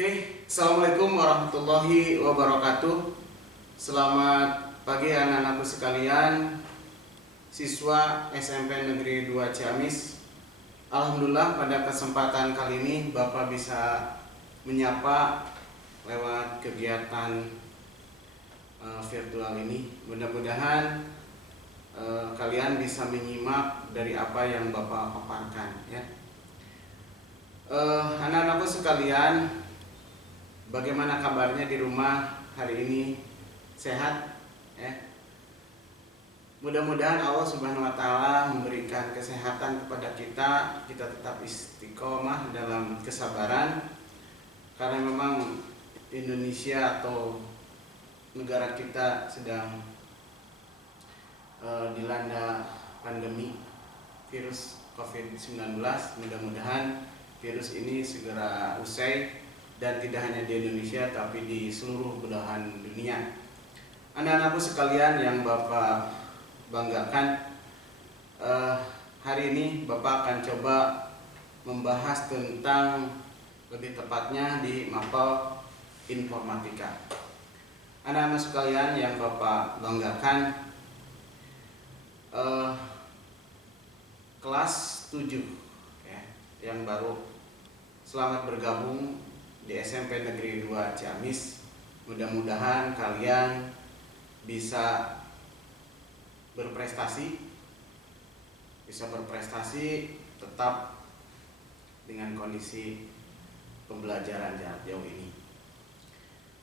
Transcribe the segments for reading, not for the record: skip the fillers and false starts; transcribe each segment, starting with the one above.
Oke, Assalamualaikum warahmatullahi wabarakatuh. Selamat pagi anak-anakku sekalian, siswa SMP Negeri 2 Ciamis. Alhamdulillah pada kesempatan kali ini Bapak bisa menyapa lewat kegiatan virtual ini. Mudah-mudahan kalian bisa menyimak dari apa yang Bapak paparkan ya. Anak-anakku sekalian, bagaimana kabarnya di rumah hari ini? Sehat ya? Mudah-mudahan Allah Subhanahu wa taala memberikan kesehatan kepada kita tetap istiqomah dalam kesabaran, karena memang Indonesia atau negara kita sedang dilanda pandemi virus COVID-19. Mudah-mudahan virus ini segera usai, dan tidak hanya di Indonesia tapi di seluruh belahan dunia. Anak-anakku sekalian yang Bapak banggakan, hari ini Bapak akan coba membahas tentang, lebih tepatnya di mapel informatika. Anak-anak sekalian yang Bapak banggakan, kelas 7 ya, yang baru selamat bergabung di SMP Negeri 2 Ciamis. Mudah-mudahan kalian bisa berprestasi tetap dengan kondisi pembelajaran jarak jauh ini.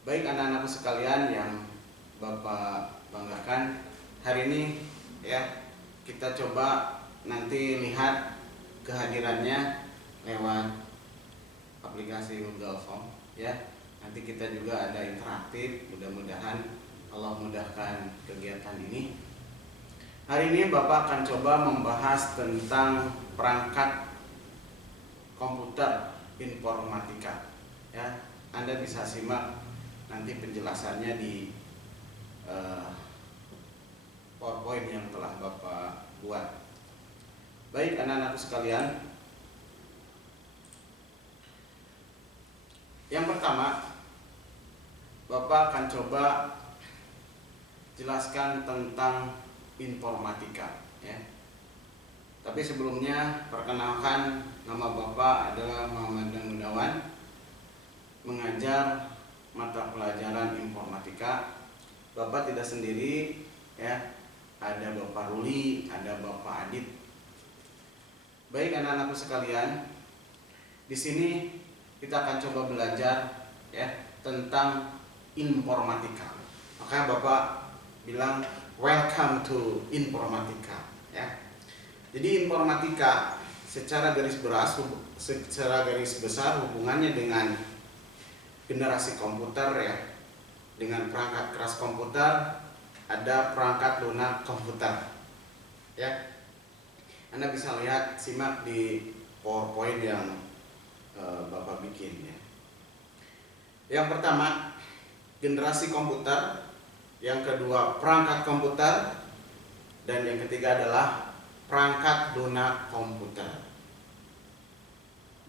Baik anak-anakku sekalian yang Bapak banggakan, hari ini ya kita coba nanti lihat kehadirannya lewat aplikasi Google Form ya. Nanti kita juga ada interaktif. Mudah-mudahan Allah mudahkan kegiatan ini. Hari ini Bapak akan coba membahas tentang perangkat komputer informatika ya. Anda bisa simak nanti penjelasannya di PowerPoint yang telah Bapak buat. Baik anak-anakku sekalian, yang pertama, Bapak akan coba jelaskan tentang informatika ya. Tapi sebelumnya perkenalkan, nama Bapak adalah Muhammad Gunawan, mengajar mata pelajaran informatika. Bapak tidak sendiri ya, ada Bapak Ruli, ada Bapak Adit. Baik anak-anakku sekalian, di sini kita akan coba belajar ya tentang informatika. Maka Bapak bilang welcome to informatika ya. Jadi informatika secara garis besar hubungannya dengan generasi komputer ya. Dengan perangkat keras komputer, ada perangkat lunak komputer ya. Anda bisa lihat, simak di PowerPoint yang Bapak bikin ya. Yang pertama generasi komputer, yang kedua perangkat komputer, dan yang ketiga adalah perangkat lunak komputer.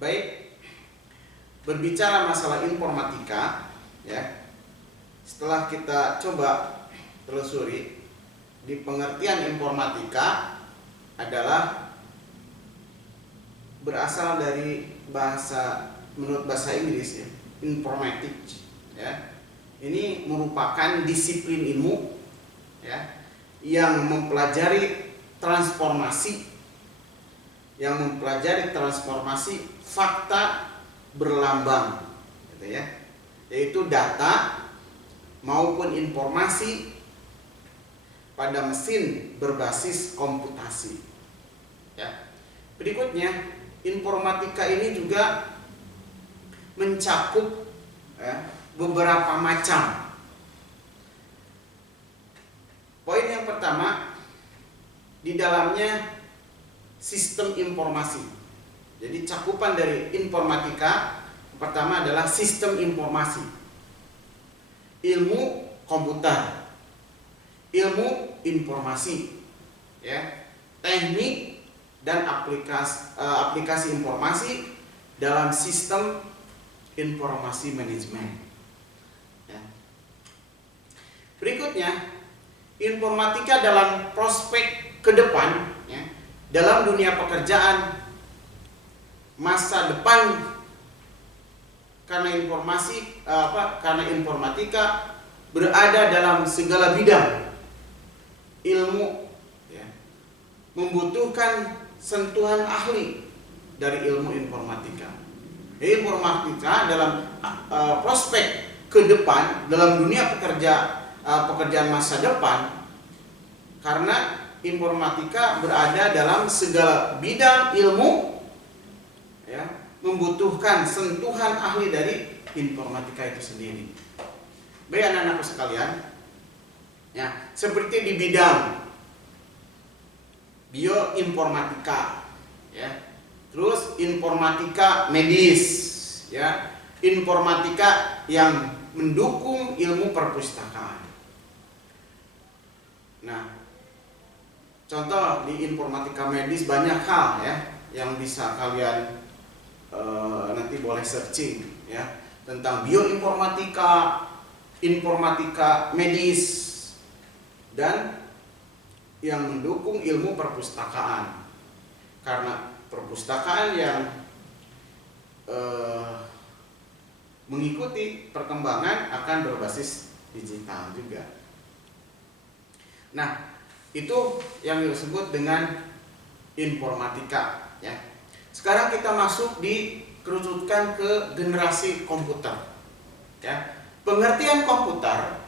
Baik, berbicara masalah informatika ya, setelah kita coba telusuri, di pengertian informatika adalah berasal dari menurut bahasa Inggris ya, informatics ya. Ini merupakan disiplin ilmu ya yang mempelajari transformasi fakta berlambang gitu ya, yaitu data maupun informasi pada mesin berbasis komputasi ya. Berikutnya, informatika ini juga mencakup ya, beberapa macam. Poin yang pertama, di dalamnya sistem informasi. Jadi cakupan dari informatika pertama adalah sistem informasi, ilmu komputer, ilmu informasi ya, teknik dan aplikasi informasi dalam sistem informasi manajemen. Ya. Berikutnya, informatika dalam prospek ke depan, ya, dalam dunia pekerjaan masa depan, karena informatika berada dalam segala bidang ilmu, ya, membutuhkan sentuhan ahli dari ilmu informatika. Informatika dalam prospek ke depan dalam dunia pekerjaan masa depan, karena informatika berada dalam segala bidang ilmu, ya, membutuhkan sentuhan ahli dari informatika itu sendiri. Baik anak-anakku sekalian, ya, seperti di bidang bioinformatika, ya, terus informatika medis, ya, informatika yang mendukung ilmu perpustakaan. Nah, contoh di informatika medis banyak hal, ya, yang bisa kalian nanti boleh searching, ya, tentang bioinformatika, informatika medis, dan yang mendukung ilmu perpustakaan. Karena perpustakaan yang mengikuti perkembangan akan berbasis digital juga. Nah, itu yang disebut dengan informatika, ya. Sekarang kita masuk dikerucutkan ke generasi komputer, ya. Pengertian komputer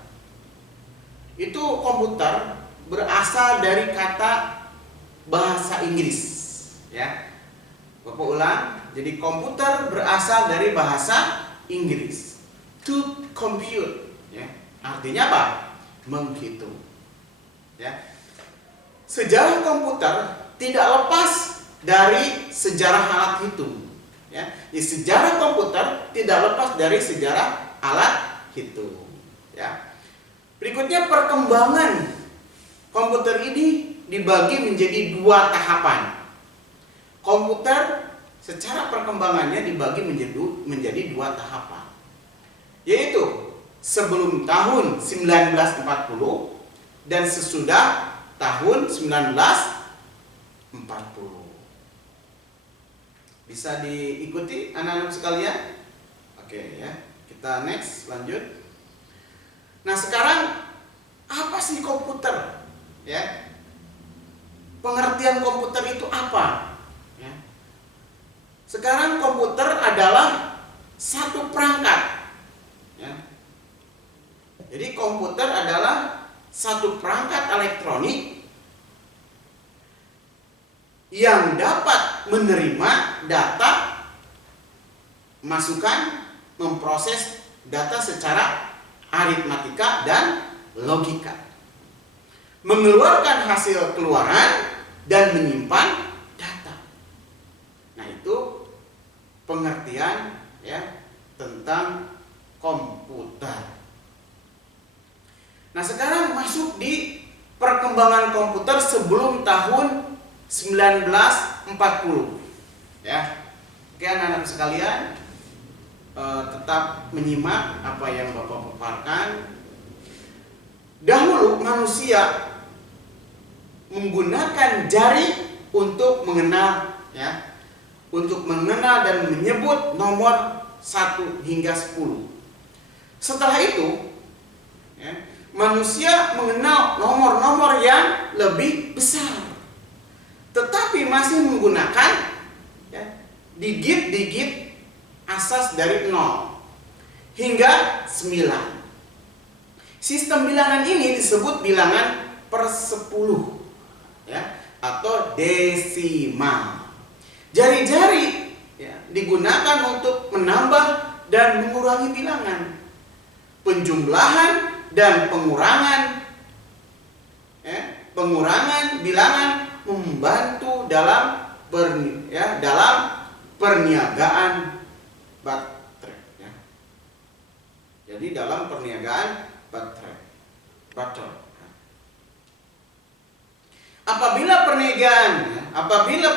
itu, komputer berasal dari kata bahasa Inggris, ya. Bapak ulang, jadi komputer berasal dari bahasa Inggris, to compute, ya. Artinya apa? Menghitung, ya. Sejarah komputer tidak lepas dari sejarah alat hitung, ya. Jadi sejarah komputer tidak lepas dari sejarah alat hitung, ya. Berikutnya, perkembangan komputer ini dibagi menjadi dua tahapan. Komputer secara perkembangannya dibagi menjadi dua tahapan, yaitu sebelum tahun 1940 dan sesudah tahun 1940. Bisa diikuti anak-anak sekalian? Oke, ya. Kita next, lanjut. Nah, sekarang apa sih komputer? Ya. Pengertian komputer itu apa? Ya. Sekarang komputer adalah satu perangkat. Ya. Jadi komputer adalah satu perangkat elektronik yang dapat menerima data, masukan, memproses data secara aritmatika dan logika, mengeluarkan hasil keluaran dan menyimpan data. Nah, itu pengertian, ya, tentang komputer. Nah, sekarang masuk di perkembangan komputer sebelum tahun 1940, ya. Oke, anak-anak sekalian, tetap menyimak apa yang Bapak paparkan. Dahulu manusia menggunakan jari untuk mengenal, ya, untuk mengenal dan menyebut nomor 1 hingga 10. Setelah itu, ya, manusia mengenal nomor-nomor yang lebih besar, tetapi masih menggunakan, ya, digit-digit asas dari 0 hingga 9. Sistem bilangan ini disebut bilangan per 10, ya, atau desimal. Jari-jari, ya, digunakan untuk menambah dan mengurangi bilangan. Penjumlahan dan pengurangan, ya, pengurangan bilangan membantu dalam perniagaan baterai, ya. Jadi dalam perniagaan baterai. Apabila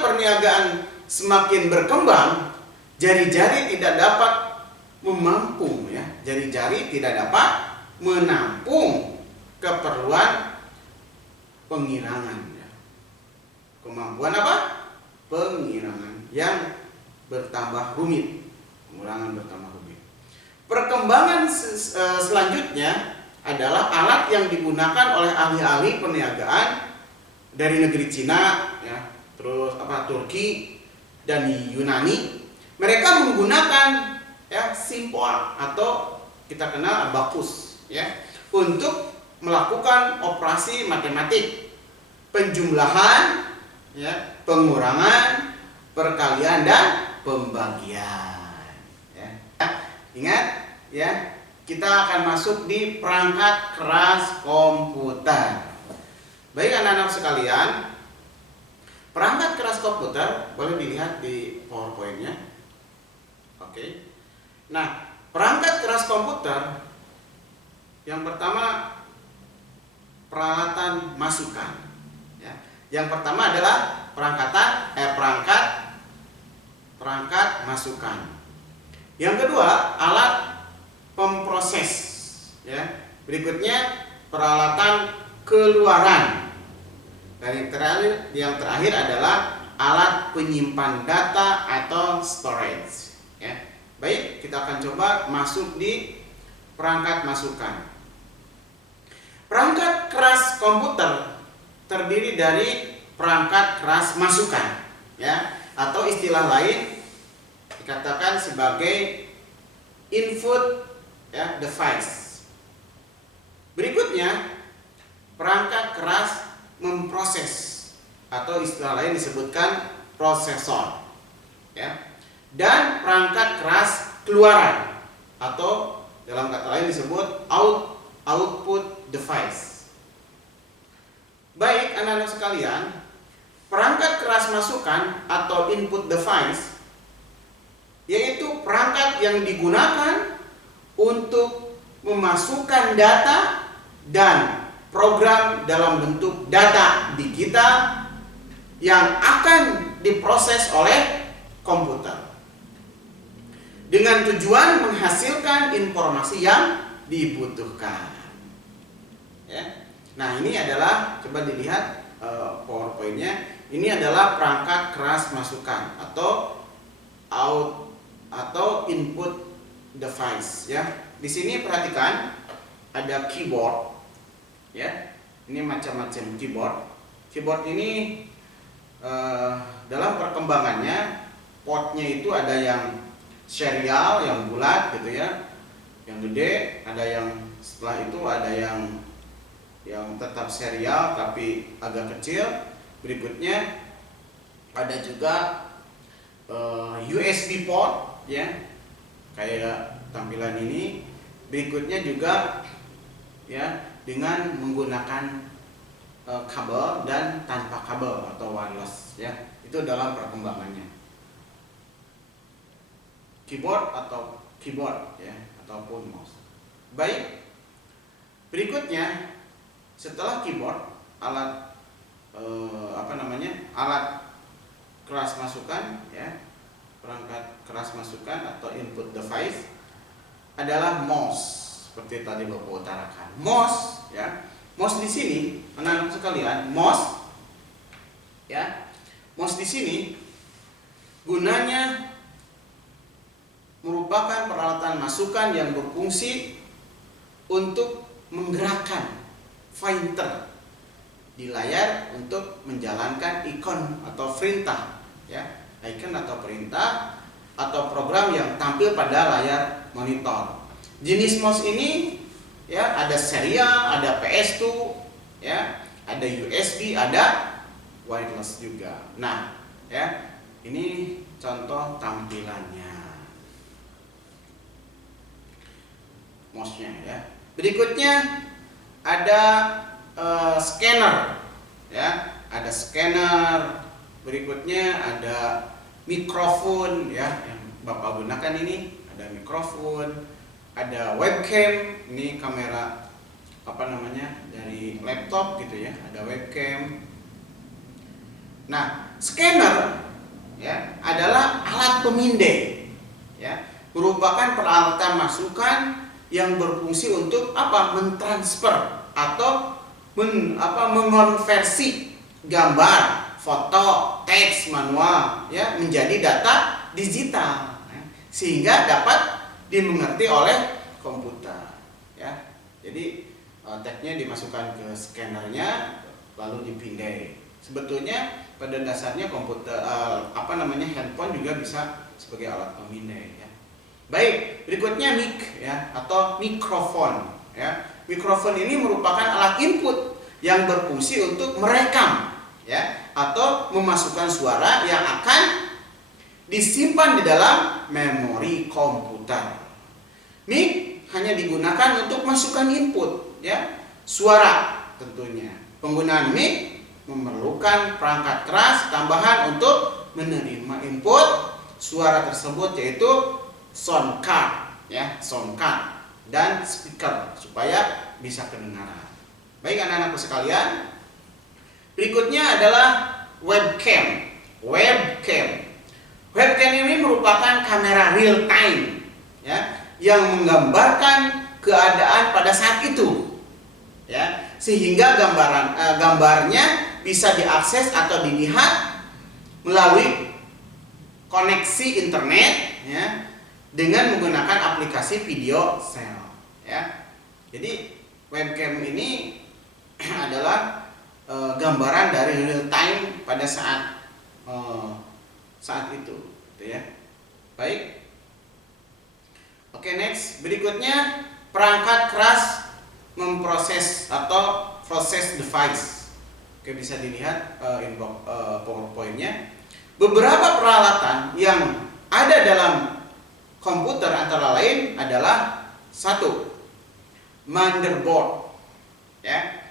perniagaan semakin berkembang, jari-jari tidak dapat memampung ya. Jari-jari tidak dapat menampung keperluan pengirangan ya. Kemampuan apa? Pengirangan yang bertambah rumit. Pengurangan bertambah rumit. Perkembangan selanjutnya adalah alat yang digunakan oleh ahli-ahli perniagaan dari negeri Cina ya, terus Turki dan Yunani. Mereka menggunakan ya simpol atau kita kenal abakus ya untuk melakukan operasi matematik, penjumlahan ya, pengurangan, perkalian dan pembagian ya. Ingat ya, kita akan masuk di perangkat keras komputer. Baik anak-anak sekalian, perangkat keras komputer boleh dilihat di PowerPoint-nya. Oke. Nah, perangkat keras komputer yang pertama peralatan masukan. Ya. Yang pertama adalah perangkat masukan. Yang kedua alat pemproses ya. Berikutnya peralatan keluaran. Dan yang terakhir adalah alat penyimpan data atau storage ya. Baik, kita akan coba masuk di perangkat masukan. Perangkat keras komputer terdiri dari perangkat keras masukan ya, atau istilah lain dikatakan sebagai input ya, device. Berikutnya perangkat keras memproses atau istilah lain disebutkan prosesor ya. Dan perangkat keras keluaran atau dalam kata lain disebut output device. Baik anak-anak sekalian, perangkat keras masukan atau input device yaitu perangkat yang digunakan untuk memasukkan data dan program dalam bentuk data digital yang akan diproses oleh komputer dengan tujuan menghasilkan informasi yang dibutuhkan ya. Nah, ini adalah, coba dilihat PowerPoint-nya. Ini adalah perangkat keras masukan atau input device ya. Di sini perhatikan ada keyboard ya. Ini macam-macam keyboard. Keyboard ini dalam perkembangannya portnya itu ada yang serial, yang bulat gitu ya, yang gede, ada yang setelah itu ada yang tetap serial tapi agak kecil. Berikutnya ada juga USB port ya, kayak tampilan ini. Berikutnya juga ya dengan menggunakan kabel dan tanpa kabel atau wireless ya. Itu dalam perkembangannya. Keyboard ya, ataupun mouse. Baik. Berikutnya setelah keyboard, alat alat keras masukan ya, perangkat keras masukan atau input device adalah mouse. Seperti tadi Bapak utarakan, mouse ya. Mouse di sini, anak-anak sekalian, mouse di sini gunanya merupakan peralatan masukan yang berfungsi untuk menggerakkan pointer di layar untuk menjalankan ikon atau perintah ya, icon atau perintah atau program yang tampil pada layar monitor. Jenis mouse ini ya ada serial, ada PS2 ya, ada USB, ada wireless juga. Nah, ya, ini contoh tampilannya mouse-nya ya. Berikutnya ada scanner ya, ada scanner. Berikutnya ada mikrofon ya, yang Bapak gunakan ini, ada mikrofon, ada webcam, ini kamera dari laptop gitu ya, ada webcam. Nah, scanner ya adalah alat pemindai ya. merupakan peralatan masukan yang berfungsi untuk apa? Mentransfer atau mengonversi gambar, foto, teks manual ya menjadi data digital ya, sehingga dapat dimengerti oleh komputer ya. Jadi teksnya dimasukkan ke scannernya lalu dipindai. Sebetulnya pada dasarnya komputer handphone juga bisa sebagai alat pemindai ya. Baik, berikutnya mic ya atau mikrofon ya. Mikrofon ini merupakan alat input yang berfungsi untuk merekam ya atau memasukkan suara yang akan disimpan di dalam memori komputer. Mic hanya digunakan untuk masukkan input ya, suara tentunya. Penggunaan mic memerlukan perangkat keras tambahan untuk menerima input suara tersebut, yaitu sound card ya, sound card dan speaker supaya bisa kedengaran. Baik anak-anakku sekalian, berikutnya adalah webcam. Webcam ini merupakan kamera real time ya yang menggambarkan keadaan pada saat itu ya, sehingga gambarnya bisa diakses atau dilihat melalui koneksi internet ya dengan menggunakan aplikasi video call ya. Jadi webcam ini adalah gambaran dari real time pada saat itu gitu ya. Baik. Oke, next. Berikutnya perangkat keras memproses atau process device. Oke, bisa dilihat PowerPoint-nya. Beberapa peralatan yang ada dalam komputer antara lain adalah satu, motherboard ya.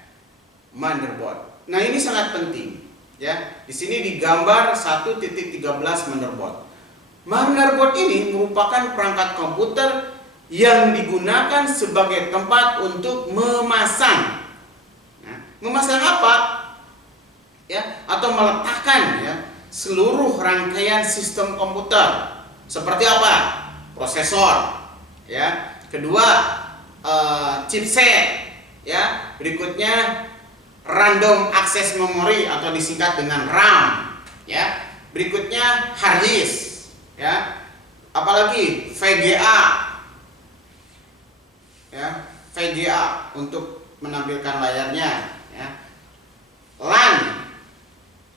Motherboard. Nah, ini sangat penting ya. Di sini digambar 1.13 motherboard. Motherboard ini merupakan perangkat komputer yang digunakan sebagai tempat untuk memasang. Nah, memasang apa? Ya, atau meletakkan ya seluruh rangkaian sistem komputer. Seperti apa? Prosesor ya. Kedua, chipset ya. Berikutnya random access memory atau disingkat dengan RAM ya. Berikutnya hard disk ya. Apalagi VGA ya, VGA untuk menampilkan layarnya ya.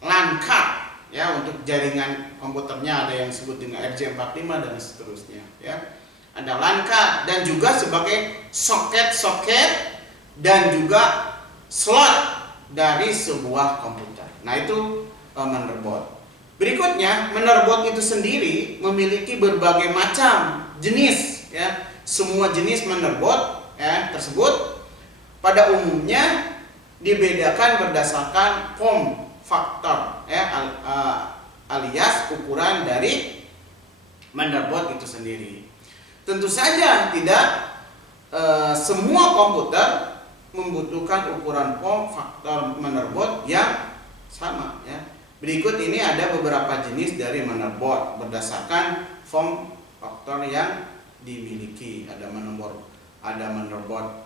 LAN card ya untuk jaringan komputernya, ada yang disebut dengan RJ45 dan seterusnya ya. Ada LAN card dan juga sebagai soket-soket dan juga slot dari sebuah komputer. Nah, itu motherboard. Berikutnya, motherboard itu sendiri memiliki berbagai macam jenis ya. Semua jenis motherboard ya tersebut pada umumnya dibedakan berdasarkan form factor ya, alias ukuran dari motherboard itu sendiri. Tentu saja tidak semua komputer membutuhkan ukuran form factor motherboard yang sama ya. Berikut ini ada beberapa jenis dari motherboard berdasarkan form factor yang dimiliki. Ada motherboard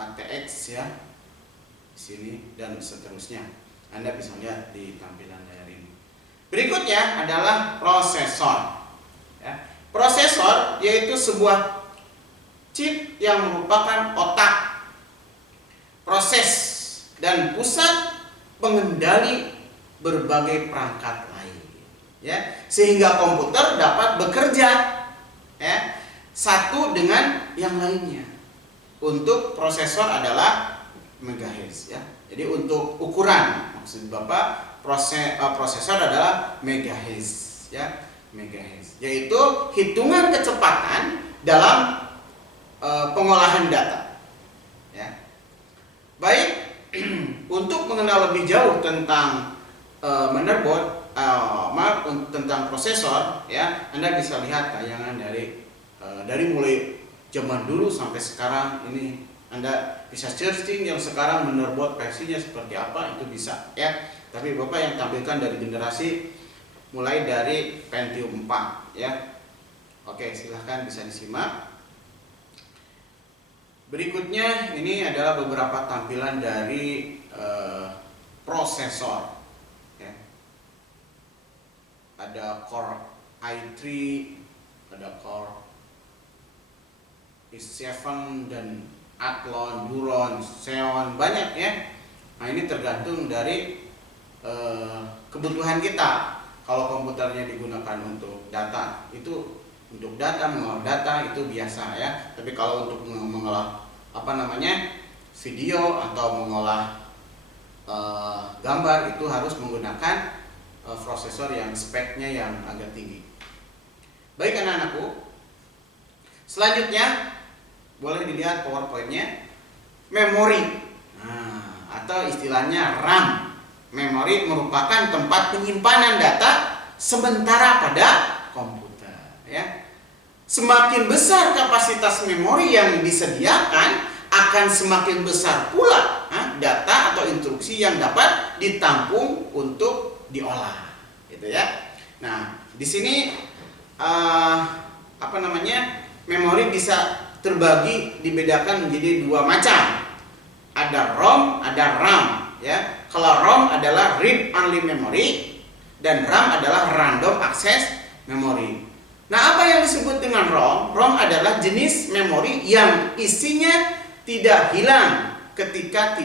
ATX ya di sini dan seterusnya. Anda bisa lihat di tampilan layar ini. Berikutnya adalah prosesor ya. Prosesor yaitu sebuah chip yang merupakan otak, proses dan pusat pengendali berbagai perangkat lain ya, sehingga komputer dapat bekerja ya satu dengan yang lainnya. Untuk prosesor adalah megahertz ya. Jadi untuk ukuran, maksud Bapak prosesor adalah megahertz ya, megahertz, yaitu hitungan kecepatan dalam pengolahan data ya. Baik, untuk mengenal lebih jauh tentang motherboard, tentang prosesor ya, Anda bisa lihat tayangan dari mulai zaman dulu sampai sekarang ini. Anda bisa searching yang sekarang motherboard versinya seperti apa, itu bisa ya. Tapi Bapak yang tampilkan dari generasi mulai dari Pentium 4 ya. Oke, silahkan bisa disimak. Berikutnya ini adalah beberapa tampilan dari prosesor. Ya. Ada Core i3, ada Core i7 dan Athlon, Neuron, Xeon, banyak ya. Nah ini tergantung dari kebutuhan kita. Kalau komputernya digunakan untuk data, itu untuk data, mengolah data itu biasa ya. Tapi kalau untuk mengolah video atau mengolah gambar, itu harus menggunakan prosesor yang speknya yang agak tinggi. Baik anak-anakku, selanjutnya boleh dilihat PowerPoint-nya. Memori, atau istilahnya RAM. Memori merupakan tempat penyimpanan data sementara pada komputer. Ya. Semakin besar kapasitas memori yang disediakan, akan semakin besar pula data atau instruksi yang dapat ditampung untuk diolah, gitu ya. Nah, di sini memori bisa terbagi, dibedakan menjadi dua macam. Ada ROM, ada RAM, ya. Kalau ROM adalah read only memory dan RAM adalah random access memory. Nah, apa yang disebut dengan ROM? ROM adalah jenis memori yang isinya tidak hilang ketika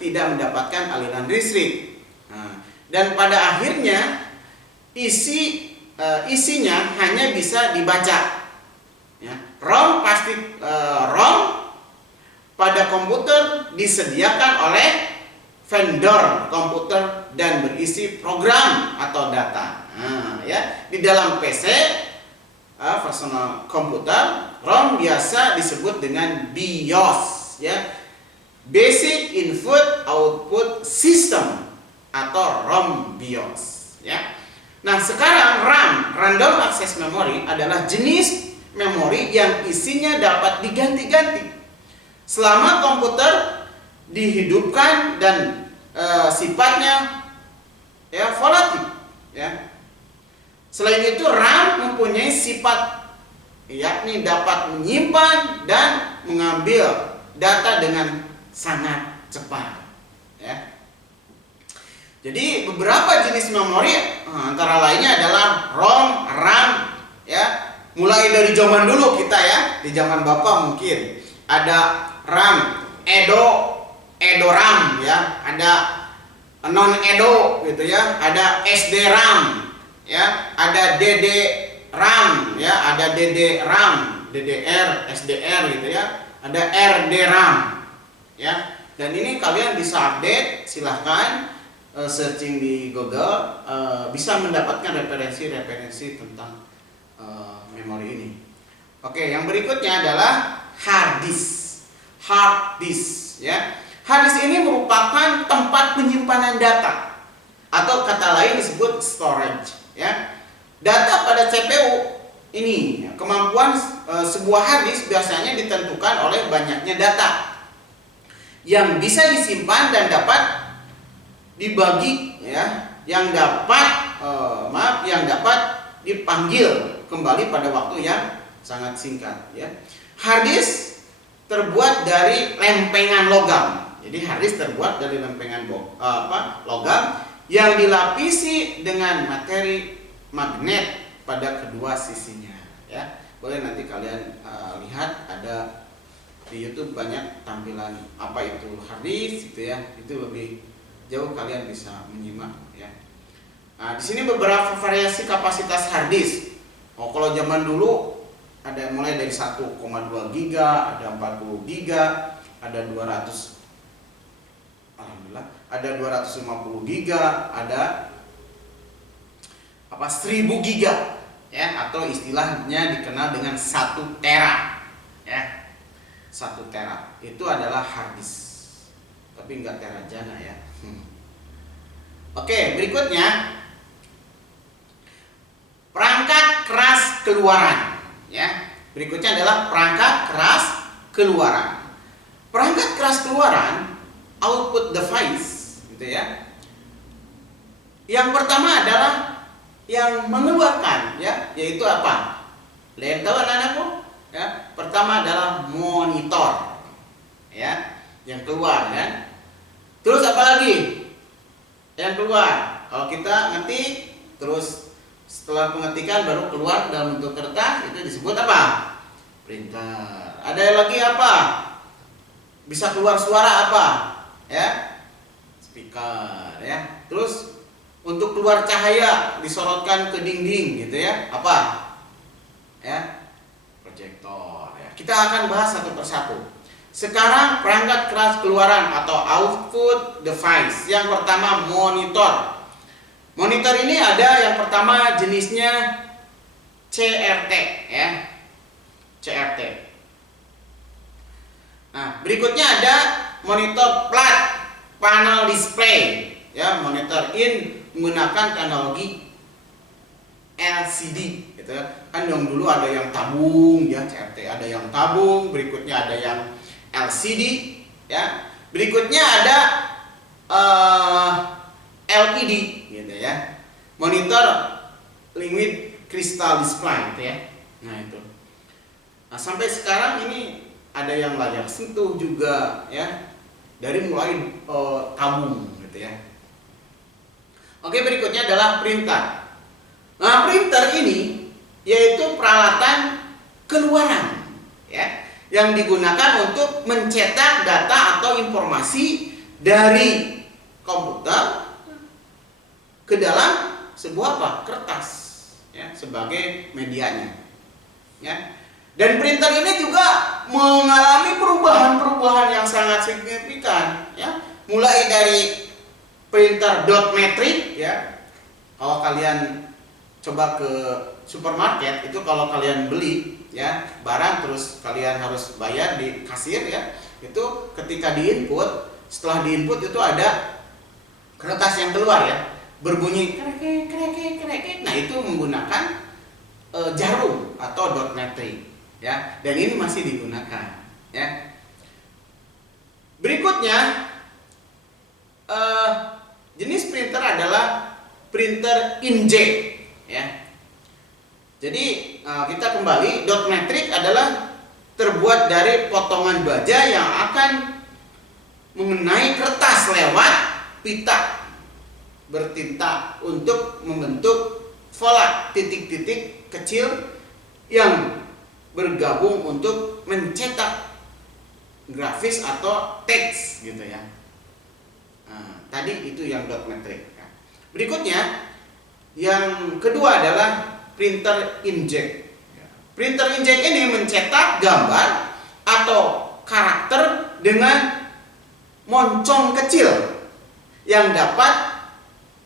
tidak mendapatkan aliran listrik. Dan pada akhirnya isinya hanya bisa dibaca. Ya. ROM pada komputer disediakan oleh vendor komputer dan berisi program atau data. Ya, di dalam PC personal komputer, ROM biasa disebut dengan BIOS, ya, Basic Input Output System atau ROM BIOS. Ya. Nah, sekarang RAM, Random Access Memory, adalah jenis memori yang isinya dapat diganti-ganti selama komputer dihidupkan dan sifatnya ya volatil. Ya. Selain itu, RAM mempunyai sifat yakni dapat menyimpan dan mengambil data dengan sangat cepat. Ya. Jadi beberapa jenis memori antara lainnya adalah ROM, RAM, ya. Mulai dari zaman dulu kita ya, di zaman Bapak mungkin ada RAM, Edo RAM ya, ada non Edo gitu ya, ada SD RAM ya, ada DD RAM ya, ada DD RAM, DDR, SDR gitu ya, ada RD RAM ya. Dan ini kalian bisa update, silahkan searching di Google, bisa mendapatkan referensi tentang memori ini. Oke, yang berikutnya adalah hard disk ya. Hard disk ini merupakan tempat penyimpanan data atau kata lain disebut storage ya. Data pada CPU ini, kemampuan sebuah hard disk biasanya ditentukan oleh banyaknya data yang bisa disimpan dan dapat dibagi ya, yang dapat dipanggil kembali pada waktu yang sangat singkat ya. Hard disk terbuat dari lempengan logam. Jadi hard disk terbuat dari lempengan logam yang dilapisi dengan materi magnet pada kedua sisinya ya. Boleh nanti kalian lihat, ada di YouTube banyak tampilan apa itu hard disk gitu ya. Itu lebih jauh kalian bisa menyimak ya. Nah, di sini beberapa variasi kapasitas hard disk. Kalau zaman dulu ada mulai dari 1,2 giga, ada 40 giga, ada 200, alhamdulillah, ada 250 giga, ada 1000 giga ya, atau istilahnya dikenal dengan 1 tera ya. 1 tera itu adalah hard disk, tapi enggak tera jana ya. Oke, berikutnya perangkat keras keluaran. Ya, berikutnya adalah perangkat keras keluaran. Perangkat keras keluaran, output device, gitu ya. Yang pertama adalah yang mengeluarkan, ya, yaitu apa? Kalian tahu anak-anakku? Ya, pertama adalah monitor, ya, yang keluar, kan? Terus apa lagi yang keluar? Kalau kita ngetik, terus setelah pengetikan baru keluar dalam bentuk kertas, itu disebut apa? Printer. Ada lagi apa? Bisa keluar suara apa? Ya, speaker, ya. Terus untuk keluar cahaya disorotkan ke dinding, gitu ya, apa? Ya, proyektor, ya. Kita akan bahas satu persatu. Sekarang perangkat keras keluaran atau output device. Yang pertama monitor. Monitor ini ada yang pertama jenisnya CRT, ya. CRT. Nah, berikutnya ada monitor flat panel display, ya, monitor in menggunakan teknologi LCD, gitu. Kan yang dulu ada yang tabung, ya, CRT, ada yang tabung, berikutnya ada yang LCD, ya. Berikutnya ada LED, gitu ya. Monitor liquid crystal display, gitu ya. Nah, itu. Nah, sampai sekarang ini ada yang layar sentuh juga, ya. Dari mulai tabung, gitu ya. Oke, berikutnya adalah printer. Nah, printer ini yaitu peralatan keluaran, ya, yang digunakan untuk mencetak data atau informasi dari komputer ke dalam sebuah apa? Kertas, ya, sebagai medianya, ya. Dan printer ini juga mengalami perubahan-perubahan yang sangat signifikan, ya. Mulai dari printer dot matrix, ya. Kalau kalian coba ke supermarket itu, kalau kalian beli, ya, barang terus kalian harus bayar di kasir, ya. Itu ketika diinput, setelah diinput itu ada kertas yang keluar, ya, berbunyi krek krek krek. Nah, itu menggunakan jarum atau dot matrix, ya, dan ini masih digunakan, ya. Berikutnya jenis printer adalah printer inkjet, ya. Jadi kita kembali, dot matrix adalah terbuat dari potongan baja yang akan mengenai kertas lewat pita bertinta untuk membentuk volat, titik-titik kecil yang bergabung untuk mencetak grafis atau teks, gitu ya. Nah, tadi itu yang dot matrix. Berikutnya yang kedua adalah printer inkjet. Printer inkjet ini mencetak gambar atau karakter dengan moncong kecil yang dapat,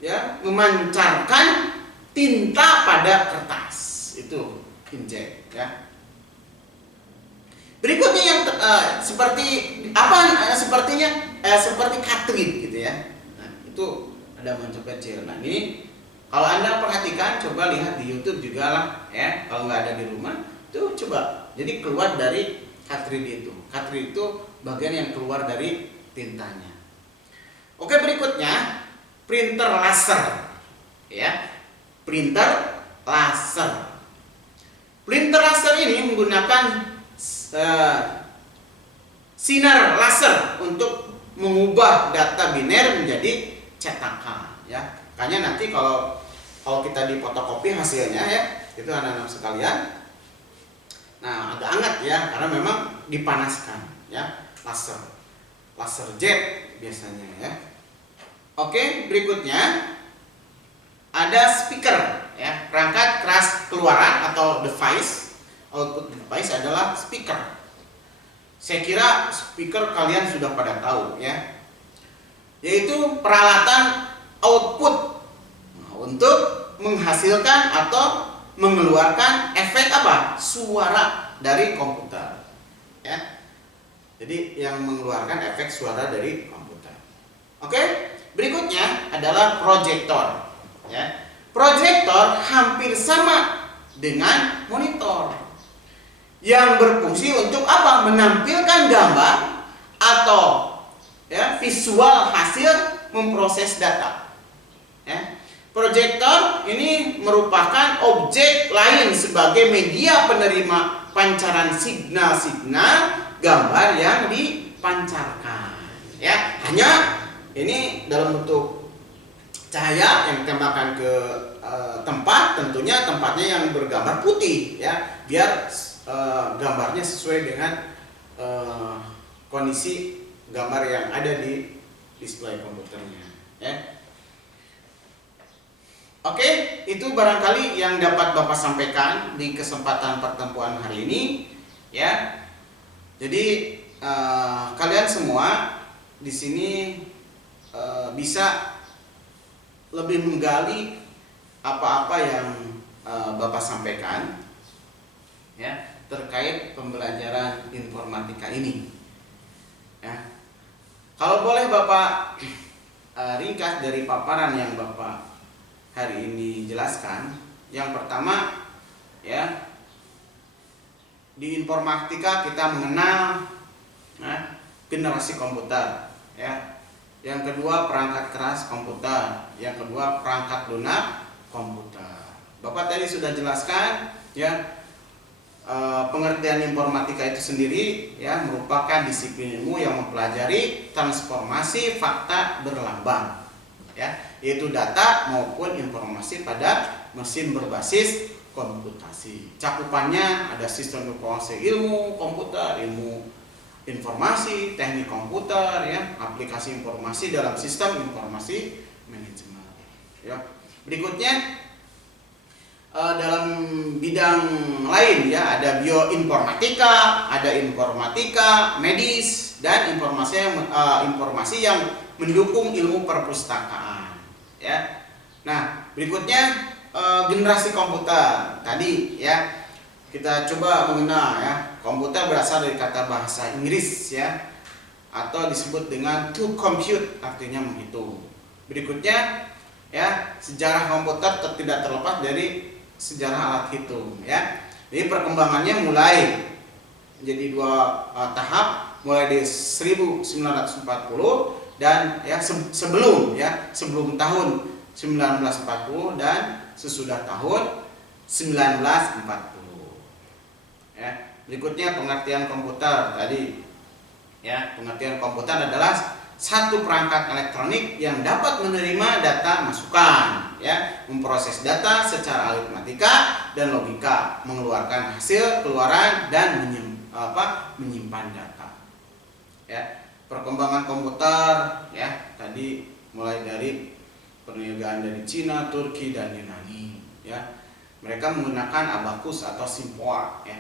ya, memancarkan tinta pada kertas. Itu inkjet, ya. Berikutnya yang seperti apa? Seperti cartridge, gitu ya. Nah, itu ada moncong kecil. Nah, ini kalau Anda perhatikan, coba lihat di YouTube juga lah, ya. Kalau nggak ada di rumah, tuh coba. Jadi keluar dari cartridge itu. Cartridge itu bagian yang keluar dari tintanya. Oke, berikutnya printer laser, ya. Printer laser. Printer laser ini menggunakan sinar laser untuk mengubah data biner menjadi cetakan, ya. Makanya nanti kalau kita difotokopi hasilnya, ya, itu anak-anak sekalian, nah, agak hangat, ya, karena memang dipanaskan, ya, laser jet biasanya, ya. Oke, berikutnya ada speaker, ya, perangkat keras keluaran atau device. Output device adalah speaker. Saya kira speaker kalian sudah pada tahu, ya, yaitu peralatan output untuk menghasilkan atau mengeluarkan efek apa? Suara dari komputer, ya. Jadi yang mengeluarkan efek suara dari komputer. Oke, berikutnya adalah proyektor, ya. Proyektor hampir sama dengan monitor, yang berfungsi untuk apa? Menampilkan gambar atau, ya, visual hasil memproses data, ya. Proyektor ini merupakan objek lain sebagai media penerima pancaran signal-signal gambar yang dipancarkan. Ya, hanya ini dalam bentuk cahaya yang ditembakkan ke tempat, tentunya tempatnya yang bergambar putih, ya, biar gambarnya sesuai dengan kondisi gambar yang ada di display komputernya. Ya. Oke, itu barangkali yang dapat Bapak sampaikan di kesempatan pertemuan hari ini, ya. Jadi kalian semua di sini bisa lebih menggali apa-apa yang Bapak sampaikan, ya, terkait pembelajaran informatika ini. Ya. Kalau boleh Bapak ringkas dari paparan yang Bapak hari ini jelaskan. Yang pertama, ya, di informatika kita mengenal generasi komputer, ya. Yang kedua perangkat keras komputer, yang kedua perangkat lunak komputer. Bapak tadi sudah jelaskan, ya, pengertian informatika itu sendiri, ya, merupakan disiplin ilmu yang mempelajari transformasi fakta berlambang, ya, yaitu data maupun informasi pada mesin berbasis komputasi. Cakupannya ada sistem informasi ilmu komputer, ilmu informasi, teknik komputer, ya, aplikasi informasi dalam sistem informasi manajemen. Ya. Berikutnya dalam bidang lain, ya, ada bioinformatika, ada informatika medis, dan informasi yang mendukung ilmu perpustakaan. Ya. Nah, berikutnya generasi komputer. Tadi, ya, kita coba mengenal, ya, komputer berasal dari kata bahasa Inggris, ya, atau disebut dengan to compute, artinya menghitung. Berikutnya, ya, sejarah komputer tidak terlepas dari sejarah alat hitung, ya. Jadi perkembangannya mulai jadi dua tahap, mulai di 1940 dan, ya, sebelum tahun 1940 dan sesudah tahun 1940. Ya. Berikutnya pengertian komputer tadi, ya, pengertian komputer adalah satu perangkat elektronik yang dapat menerima data masukan, ya, memproses data secara aritmatika dan logika, mengeluarkan hasil keluaran dan menyimpan data. Ya. Perkembangan komputer, ya, tadi mulai dari perniagaan dari Cina, Turki, dan Yunani, ya. Mereka menggunakan abakus atau simpoa, ya.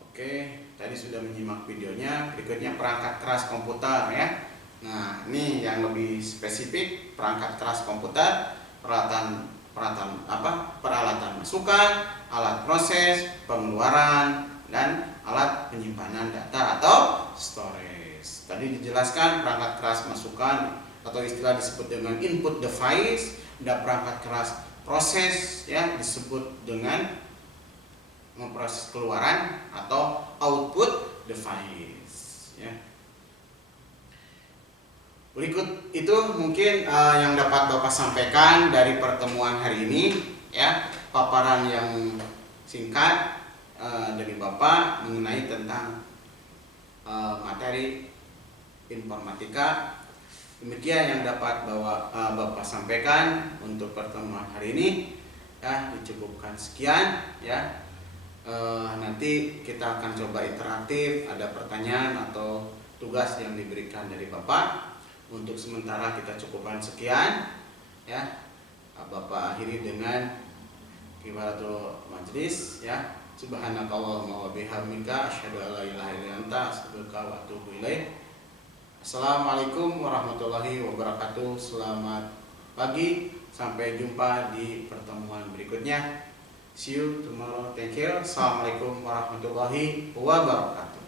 Oke, tadi sudah menyimak videonya. Berikutnya perangkat keras komputer, ya. Nah, ini yang lebih spesifik, perangkat keras komputer, peralatan masukan, alat proses, pengeluaran, dan alat penyimpanan data atau storage. Tadi dijelaskan perangkat keras masukan atau istilah disebut dengan input device, dan perangkat keras proses, ya, disebut dengan memproses keluaran atau output device, ya. Berikut itu mungkin yang dapat Bapak sampaikan dari pertemuan hari ini, ya, paparan yang singkat dari Bapak mengenai tentang materi informatika. Demikian yang dapat Bapak sampaikan untuk pertemuan hari ini, ya. Dicukupkan sekian, ya. Nanti kita akan coba interaktif, ada pertanyaan atau tugas yang diberikan dari Bapak. Untuk sementara kita cukupkan sekian, ya. Bapak akhiri dengan kifaratul majlis, ya. Subhanakallahumma wa bihamdika asyhadu an la ilaha illa anta astaghfiruka wa atubu ilaik. Assalamualaikum warahmatullahi wabarakatuh. Selamat pagi, sampai jumpa di pertemuan berikutnya. See you tomorrow. Thank you. Assalamualaikum warahmatullahi wabarakatuh.